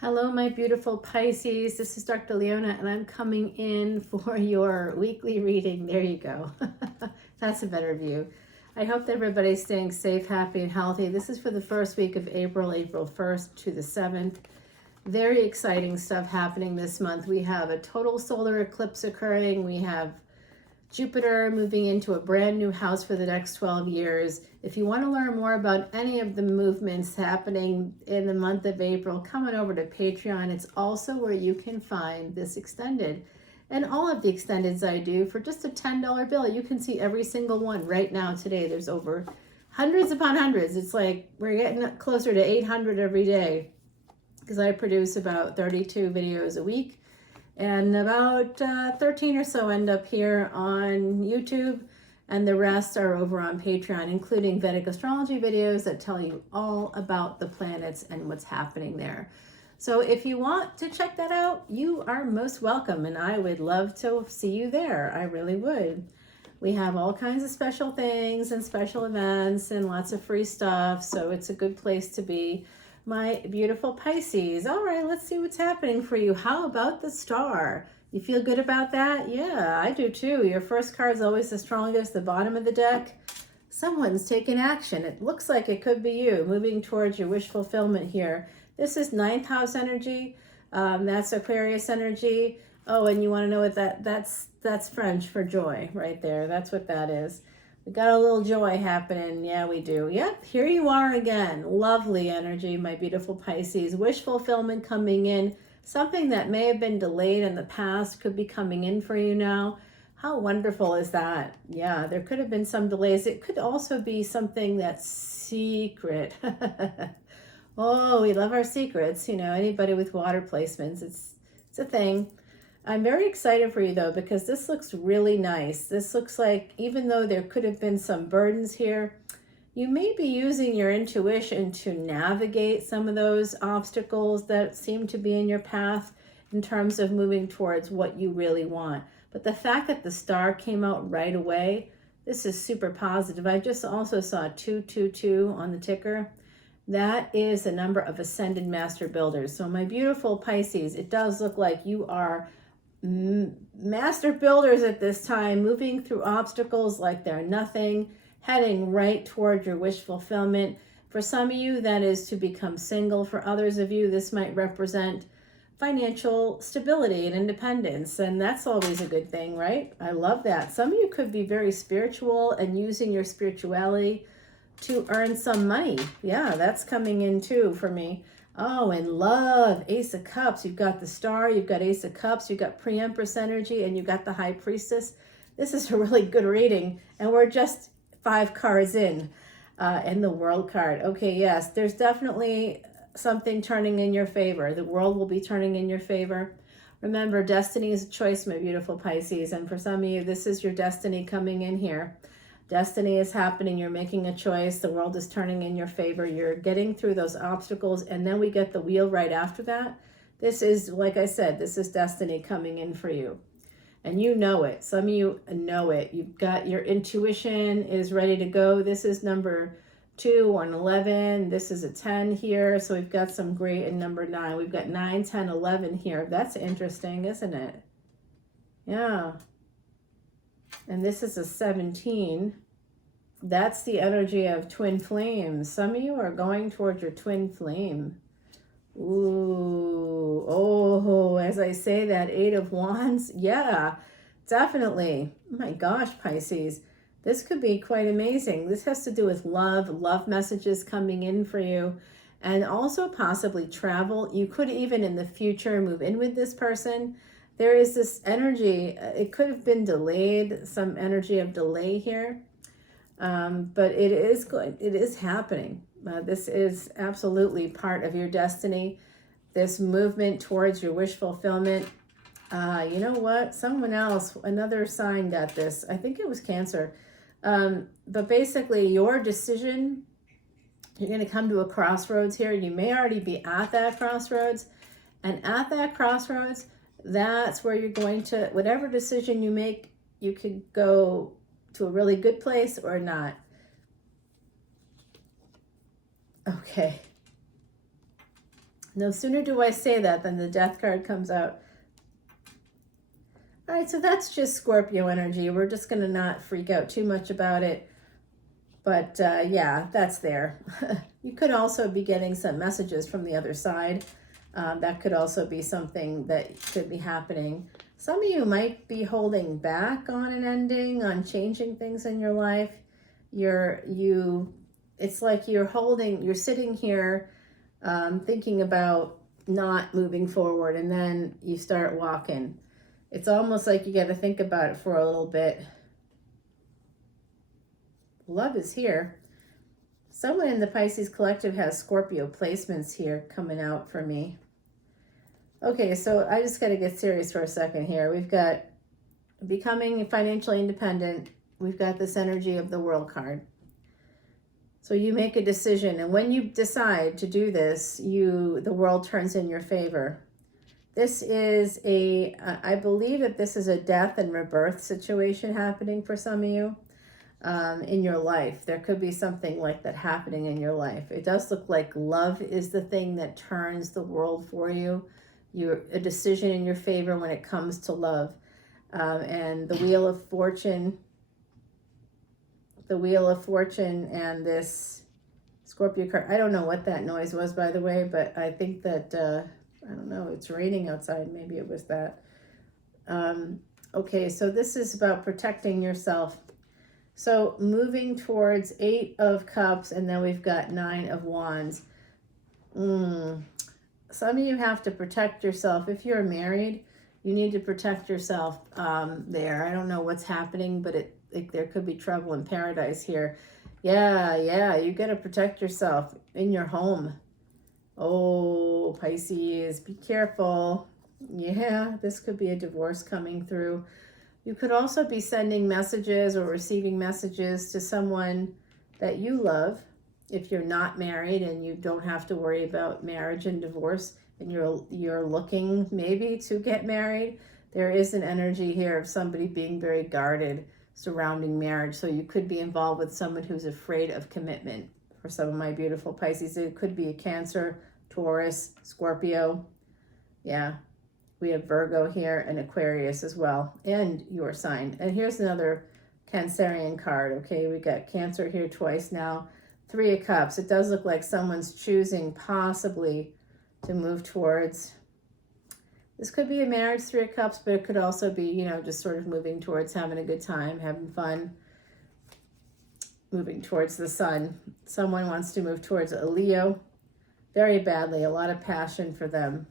Hello, my beautiful Pisces. This is Dr. Leona, and I'm coming in for your weekly reading. There you go. That's a better view. I hope that everybody's staying safe, happy, and healthy. This is for the first week of April, April 1st to the 7th. Very exciting stuff happening this month. We have a total solar eclipse occurring. We have Jupiter moving into a brand new house for the next 12 years. If you want to learn more about any of the movements happening in the month of April, come on over to Patreon. It's also where you can find this extended and all of the extendeds I do for just a $10 bill. You can see every single one right now today. There's over hundreds upon hundreds. It's like we're getting closer to 800 every day because I produce about 32 videos a week. And about 13 or so end up here on YouTube, and the rest are over on Patreon, including Vedic Astrology videos that tell you all about the planets and what's happening there. So if you want to check that out, you are most welcome, and I would love to see you there. I really would. We have all kinds of special things and special events and lots of free stuff, so it's a good place to be. My beautiful Pisces. All right, let's see what's happening for you. How about the star? You feel good about that? Yeah, I do too. Your first card is always the strongest, the bottom of the deck. Someone's taking action. It looks like it could be you, moving towards your wish fulfillment here. This is ninth house energy. That's Aquarius energy. Oh, and you want to know what that's French for joy right there. That's what that is. We got a little joy happening. Yeah, we do. Yep, here you are again. Lovely energy, my beautiful Pisces. Wish fulfillment coming in. Something that may have been delayed in the past could be coming in for you now. How wonderful is that? Yeah, there could have been some delays. It could also be something that's secret. Oh, we love our secrets. You know, anybody with water placements, it's a thing. I'm very excited for you though, because this looks really nice. This looks like, even though there could have been some burdens here, you may be using your intuition to navigate some of those obstacles that seem to be in your path in terms of moving towards what you really want. But the fact that the star came out right away, this is super positive. I just also saw 222 on the ticker. That is the number of Ascended Master Builders. So my beautiful Pisces, it does look like you are master builders at this time, moving through obstacles like they're nothing, heading right toward your wish fulfillment. For some of you, that is to become single. For others of you, this might represent financial stability and independence, and that's always a good thing, right? I love that. Some of you could be very spiritual and using your spirituality to earn some money. Yeah, that's coming in too for me. Oh, and love, Ace of Cups. You've got the star, you've got Ace of Cups, you've got Pre-Empress energy, and you've got the High Priestess. This is a really good reading, and we're just 5 cards in the World card. Okay, yes, there's definitely something turning in your favor. The world will be turning in your favor. Remember, destiny is a choice, my beautiful Pisces, and for some of you, this is your destiny coming in here. Destiny is happening. You're making a choice. The world is turning in your favor. You're getting through those obstacles, and then we get the wheel right after that. This is, like I said, this is destiny coming in for you. And you know it. Some of you know it. You've got your intuition is ready to go. This is number 2 or an 11. This is a 10 here. So we've got some great in number 9. We've got 9, 10, 11 here. That's interesting, isn't it? Yeah. And this is a 17. That's the energy of twin flames. Some of you are going towards your twin flame. Ooh, oh, as I say that, 8 of Wands. Yeah, definitely. Oh my gosh, Pisces. This could be quite amazing. This has to do with love messages coming in for you, and also possibly travel. You could even in the future move in with this person. There is this energy, it could have been delayed, some energy of delay here, but it is happening. This is absolutely part of your destiny, this movement towards your wish fulfillment. You know what? Someone else, another sign got this. I think it was Cancer. But basically your decision, you're going to come to a crossroads here. You may already be at that crossroads, and at that crossroads, that's where you're going to, whatever decision you make, you could go to a really good place or not. Okay. No sooner do I say that than the Death card comes out. All right, so that's just Scorpio energy. We're just going to not freak out too much about it. But yeah, that's there. You could also be getting some messages from the other side. That could also be something that could be happening. Some of you might be holding back on an ending, on changing things in your life. It's like you're sitting here thinking about not moving forward, and then you start walking. It's almost like you got to think about it for a little bit. Love is here. Someone in the Pisces collective has Scorpio placements here coming out for me. Okay, so I just got to get serious for a second here. We've got becoming financially independent. We've got this energy of the World card. So you make a decision, and when you decide to do this, the world turns in your favor. This is I believe that this is a death and rebirth situation happening for some of you in your life. There could be something like that happening in your life. It does look like love is the thing that turns the world for you. A decision in your favor when it comes to love. And the Wheel of Fortune and this Scorpio card. I don't know what that noise was, by the way, but I think that, I don't know, it's raining outside. Maybe it was that. Okay, so this is about protecting yourself. So moving towards 8 of Cups, and then we've got 9 of Wands. Some of you have to protect yourself. If you're married, you need to protect yourself there. I don't know what's happening, but there could be trouble in paradise here. Yeah, you got to protect yourself in your home. Oh, Pisces, be careful. Yeah, this could be a divorce coming through. You could also be sending messages or receiving messages to someone that you love. If you're not married and you don't have to worry about marriage and divorce, and you're looking maybe to get married, there is an energy here of somebody being very guarded surrounding marriage. So you could be involved with someone who's afraid of commitment. For some of my beautiful Pisces, it could be a Cancer, Taurus, Scorpio. Yeah, we have Virgo here and Aquarius as well, and your sign. And here's another Cancerian card. Okay, we got Cancer here twice now. 3 of Cups. It does look like someone's choosing possibly to move towards. This could be a marriage, 3 of Cups, but it could also be, just sort of moving towards having a good time, having fun, moving towards the sun. Someone wants to move towards a Leo very badly, a lot of passion for them.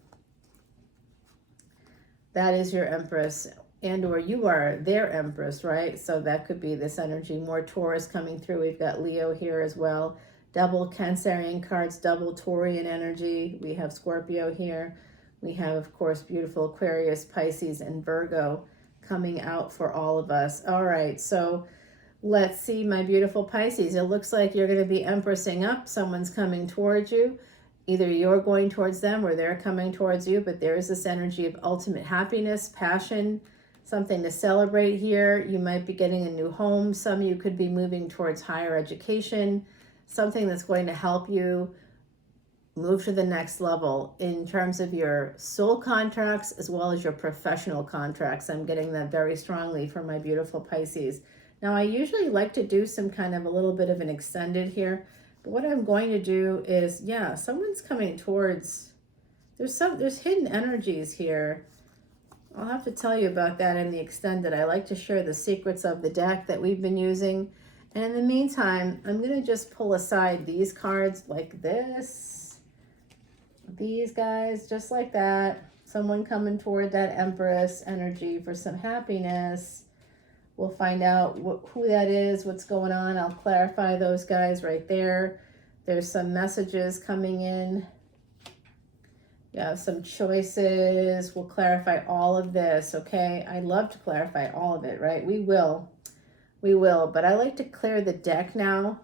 That is your Empress, and or you are their Empress, right? So that could be this energy. More Taurus coming through. We've got Leo here as well. Double Cancerian cards, double Taurian energy. We have Scorpio here. We have, of course, beautiful Aquarius, Pisces, and Virgo coming out for all of us. All right, so let's see, my beautiful Pisces. It looks like you're going to be Empressing up. Someone's coming towards you. Either you're going towards them or they're coming towards you, but there is this energy of ultimate happiness, passion, something to celebrate here. You might be getting a new home. Some of you could be moving towards higher education, something that's going to help you move to the next level in terms of your soul contracts as well as your professional contracts. I'm getting that very strongly for my beautiful Pisces. Now, I usually like to do some kind of a little bit of an extended here, but what I'm going to do is, someone's coming towards, there's hidden energies here. I'll have to tell you about that in the extended. I like to share the secrets of the deck that we've been using. And in the meantime, I'm going to just pull aside these cards like this. These guys, just like that. Someone coming toward that Empress energy for some happiness. We'll find out who that is, what's going on. I'll clarify those guys right there. There's some messages coming in. You have some choices. We'll clarify all of this, okay? I love to clarify all of it, right? We will, but I like to clear the deck now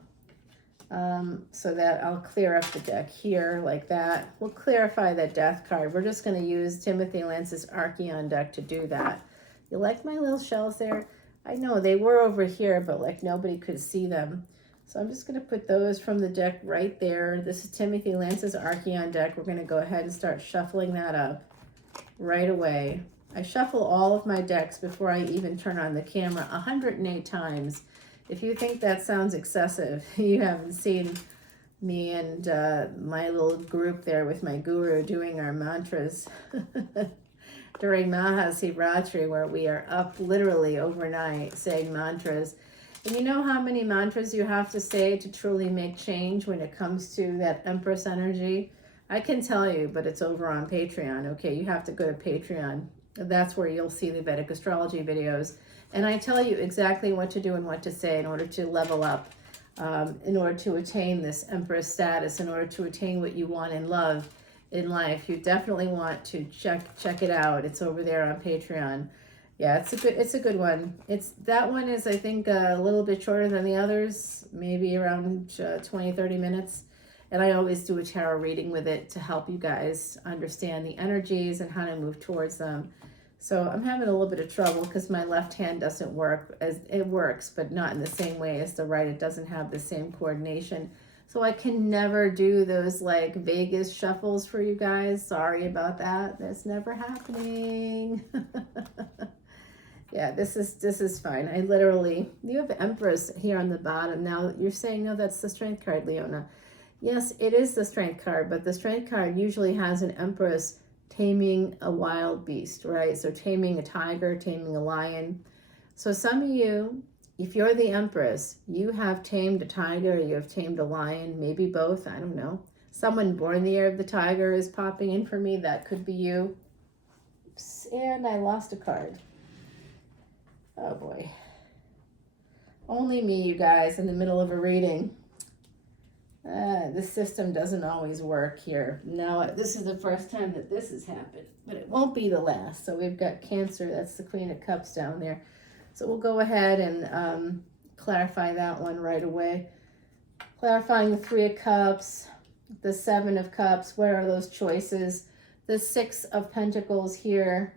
so that I'll clear up the deck here like that. We'll clarify that Death card. We're just going to use Timothy Lance's Archeon deck to do that. You like my little shells there? I know they were over here, but like nobody could see them. So I'm just going to put those from the deck right there. This is Timothy Lance's Archeon deck. We're going to go ahead and start shuffling that up right away. I shuffle all of my decks before I even turn on the camera 108 times. If you think that sounds excessive, you haven't seen me and my little group there with my guru doing our mantras during Mahashivratri, where we are up literally overnight saying mantras. And you know how many mantras you have to say to truly make change when it comes to that Empress energy? I can tell you, but it's over on Patreon. Okay, you have to go to Patreon. That's where you'll see the Vedic Astrology videos. And I tell you exactly what to do and what to say in order to level up, in order to attain this Empress status, in order to attain what you want in love, in life. You definitely want to check it out. It's over there on Patreon. Yeah, it's a good one. That one is, I think, a little bit shorter than the others, maybe around 20-30 minutes. And I always do a tarot reading with it to help you guys understand the energies and how to move towards them. So I'm having a little bit of trouble because my left hand doesn't work. As it works, but not in the same way as the right. It doesn't have the same coordination. So I can never do those like Vegas shuffles for you guys. Sorry about that. That's never happening. Yeah, this is fine. I literally, you have Empress here on the bottom. Now you're saying, no, that's the Strength card, Leona. Yes, it is the Strength card, but the Strength card usually has an Empress taming a wild beast, right? So taming a tiger, taming a lion. So some of you, if you're the Empress, you have tamed a tiger, you have tamed a lion, maybe both, I don't know. Someone born the year of the tiger is popping in for me. That could be you. Oops, and I lost a card. Oh boy. Only me, you guys, in the middle of a reading. The system doesn't always work here. Now, this is the first time that this has happened, but it won't be the last. So we've got Cancer. That's the Queen of Cups down there. So we'll go ahead and clarify that one right away. Clarifying the Three of Cups, the Seven of Cups. What are those choices? The Six of Pentacles here.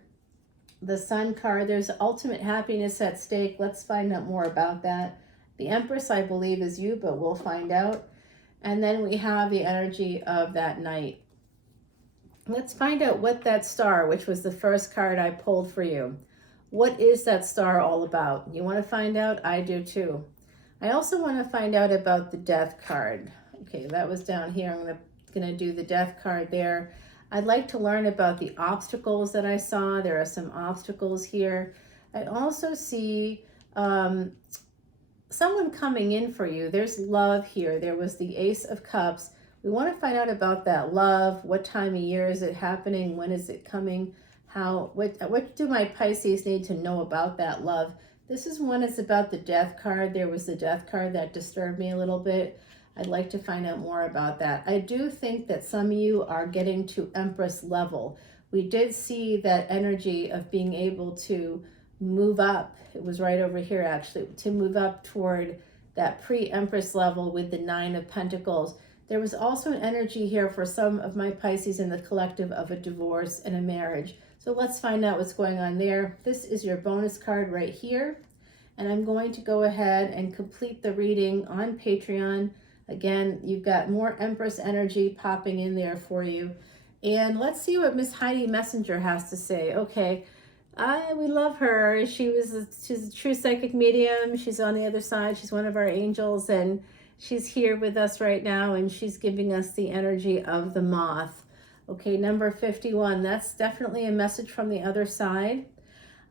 The Sun card, there's ultimate happiness at stake. Let's find out more about that. The Empress, I believe, is you, but we'll find out. And then we have the energy of that Knight. Let's find out what that star, which was the first card I pulled for you. What is that star all about? You want to find out? I do too. I also want to find out about the Death card. Okay, that was down here. I'm gonna do the Death card there. I'd like to learn about the obstacles that I saw. There are some obstacles here. I also see someone coming in for you. There's love here. There was the Ace of Cups. We want to find out about that love. What time of year is it happening? When is it coming? What do my Pisces need to know about that love? This is one that's about the Death card. There was the Death card that disturbed me a little bit. I'd like to find out more about that. I do think that some of you are getting to Empress level. We did see that energy of being able to move up. It was right over here, actually, to move up toward that pre-Empress level with the Nine of Pentacles. There was also an energy here for some of my Pisces in the collective of a divorce and a marriage. So let's find out what's going on there. This is your bonus card right here. And I'm going to go ahead and complete the reading on Patreon. Again, you've got more Empress energy popping in there for you. And let's see what Miss Heidi Messenger has to say. Okay, we love her. She's a true psychic medium. She's on the other side. She's one of our angels, and she's here with us right now, and she's giving us the energy of the moth. Okay, number 51. That's definitely a message from the other side.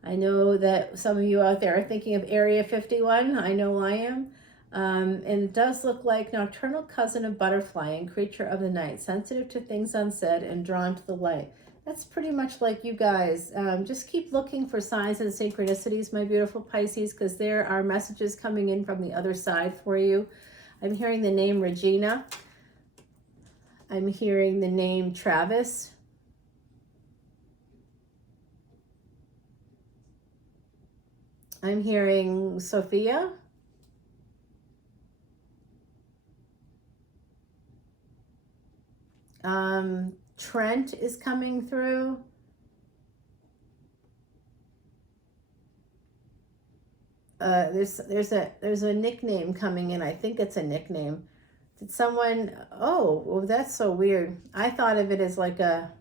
I know that some of you out there are thinking of Area 51. I know I am. And it does look like nocturnal cousin of butterfly and creature of the night, sensitive to things unsaid and drawn to the light. That's pretty much like you guys. Just keep looking for signs and synchronicities, my beautiful Pisces, because there are messages coming in from the other side for you. I'm hearing the name Regina. I'm hearing the name Travis. I'm hearing Sophia. Trent is coming through. there's a nickname coming in. I think it's a nickname. Did someone? Oh, well, that's so weird. I thought of it as like a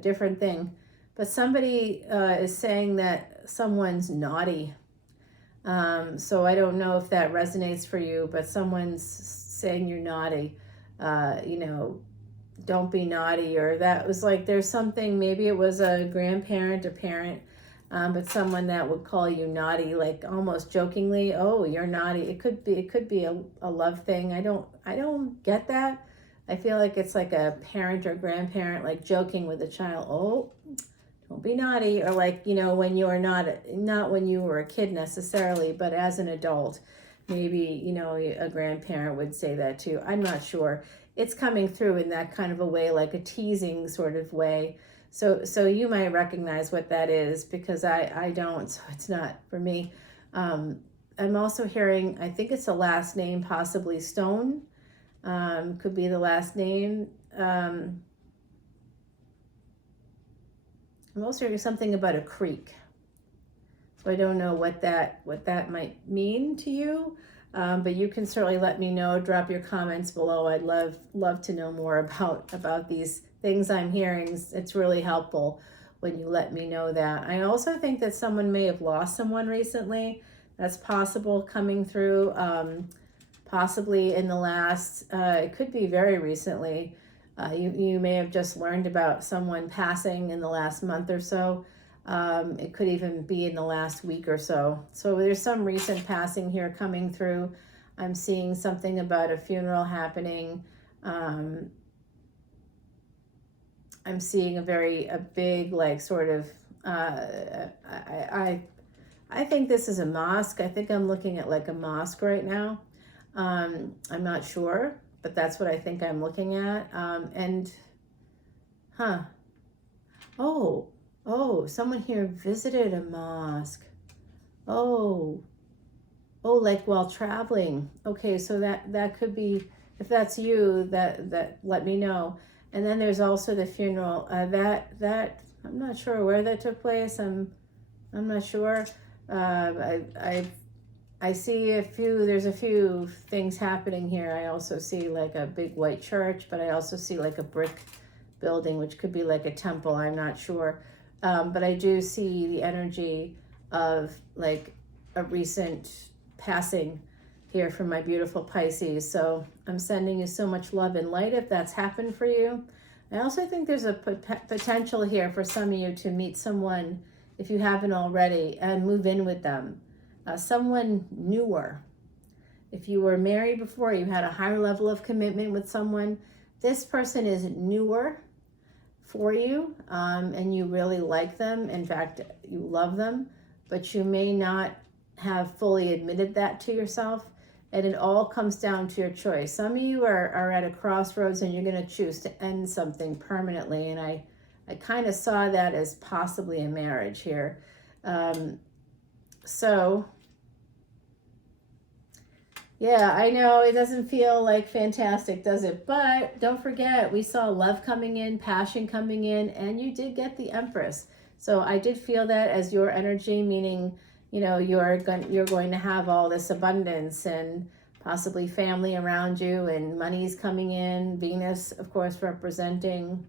different thing, but somebody is saying that someone's naughty. So I don't know if that resonates for you, but someone's saying you're naughty. You know, don't be naughty, or that was like there's something. Maybe it was a grandparent or parent. But someone that would call you naughty, like almost jokingly, oh, you're naughty. It could be a love thing. I don't get that. I feel like it's like a parent or grandparent like joking with a child. Oh, don't be naughty, or like, you know, when you're not when you were a kid necessarily, but as an adult, maybe, you know, a grandparent would say that too. I'm not sure. It's coming through in that kind of a way, like a teasing sort of way. So you might recognize what that is, because I don't, so it's not for me. I'm also hearing, I think it's the last name, possibly Stone, could be the last name. I'm also hearing something about a creek. So I don't know what that might mean to you, but you can certainly let me know. Drop your comments below. I'd love to know more about these things I'm hearing. It's really helpful when you let me know that. I also think that someone may have lost someone recently. That's possible coming through, possibly in the last, it could be very recently. You may have just learned about someone passing in the last month or so. It could even be in the last week or so. So there's some recent passing here coming through. I'm seeing something about a funeral happening. I'm seeing a big, like, sort of, I think this is a mosque. I think I'm looking at like a mosque right now. I'm not sure, but that's what I think I'm looking at. Oh, someone here visited a mosque. Oh, like while traveling. Okay, so that could be, if that's you, that let me know. And then there's also the funeral. That I'm not sure where that took place. I'm not sure. I see there's a few things happening here. I also see like a big white church, but I also see like a brick building, which could be like a temple. I'm not sure. But I do see the energy of like a recent passing here from my beautiful Pisces. So I'm sending you so much love and light if that's happened for you. I also think there's a potential here for some of you to meet someone, if you haven't already, and move in with them. Someone newer. If you were married before, you had a higher level of commitment with someone, this person is newer for you, and you really like them. In fact, you love them, but you may not have fully admitted that to yourself. And it all comes down to your choice. Some of you are at a crossroads and you're going to choose to end something permanently. And I kind of saw that as possibly a marriage here. So, yeah, I know it doesn't feel like fantastic, does it? But don't forget, we saw love coming in, passion coming in, and you did get the Empress. So I did feel that as your energy, meaning, you know, you're going to have all this abundance and possibly family around you, and money's coming in. Venus, of course, representing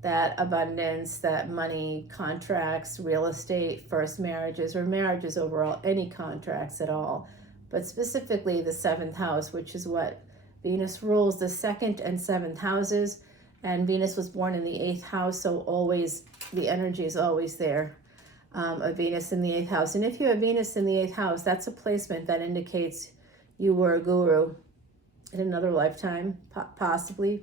that abundance, that money, contracts, real estate, first marriages, or marriages overall, any contracts at all. But specifically the 7th house, which is what Venus rules, the 2nd and 7th houses. And Venus was born in the 8th house, so always the energy is always there, of Venus in the 8th house. And if you have Venus in the 8th house, that's a placement that indicates you were a guru in another lifetime, possibly,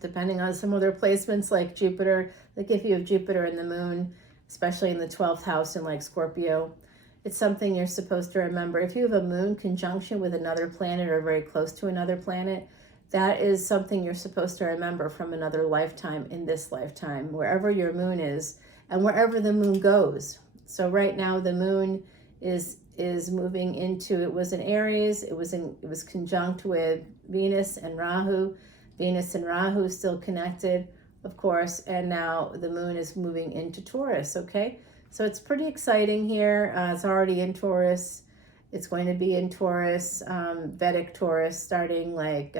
depending on some other placements like Jupiter. Like if you have Jupiter in the moon, especially in the 12th house in like Scorpio, it's something you're supposed to remember. If you have a moon conjunction with another planet or very close to another planet, that is something you're supposed to remember from another lifetime in this lifetime, wherever your moon is and wherever the moon goes. So right now the moon is moving into, it was in Aries, it was conjunct with Venus and Rahu. Venus and Rahu is still connected, of course, and now the moon is moving into Taurus, okay? So it's pretty exciting here. It's already in Taurus. It's going to be in Taurus, Vedic Taurus, starting like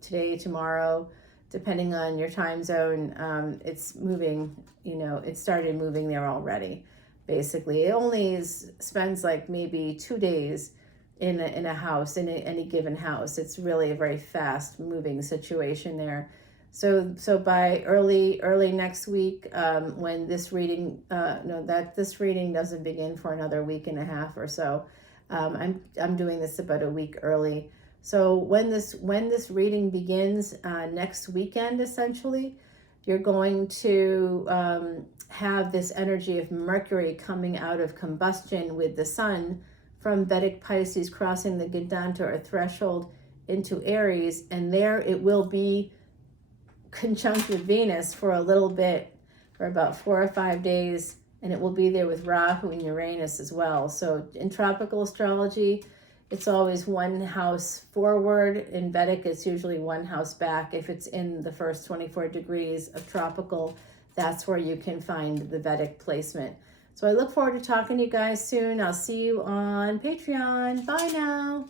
today, tomorrow, depending on your time zone. It's moving, it started moving there already. Basically, it only spends like maybe 2 days in a house, in any given house. It's really a very fast moving situation there. So by early next week, when this reading, this reading doesn't begin for another week and a half or so. I'm doing this about a week early. So when this reading begins next weekend, essentially, you're going to have this energy of Mercury coming out of combustion with the sun from Vedic Pisces crossing the Vedanta or threshold into Aries, and there it will be conjunct with Venus for a little bit, for about 4 or 5 days, and it will be there with Rahu and Uranus as well. So in tropical astrology, it's always one house forward. In Vedic, it's usually one house back. If it's in the first 24 degrees of tropical, that's where you can find the Vedic placement. So I look forward to talking to you guys soon. I'll see you on Patreon. Bye now.